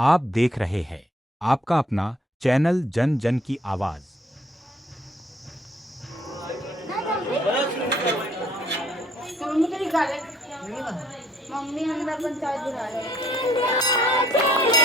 आप देख रहे हैं आपका अपना चैनल जन जन की आवाज। मम्मी तेरी गाली मम्मी अंदर पंचायत बुला रही है।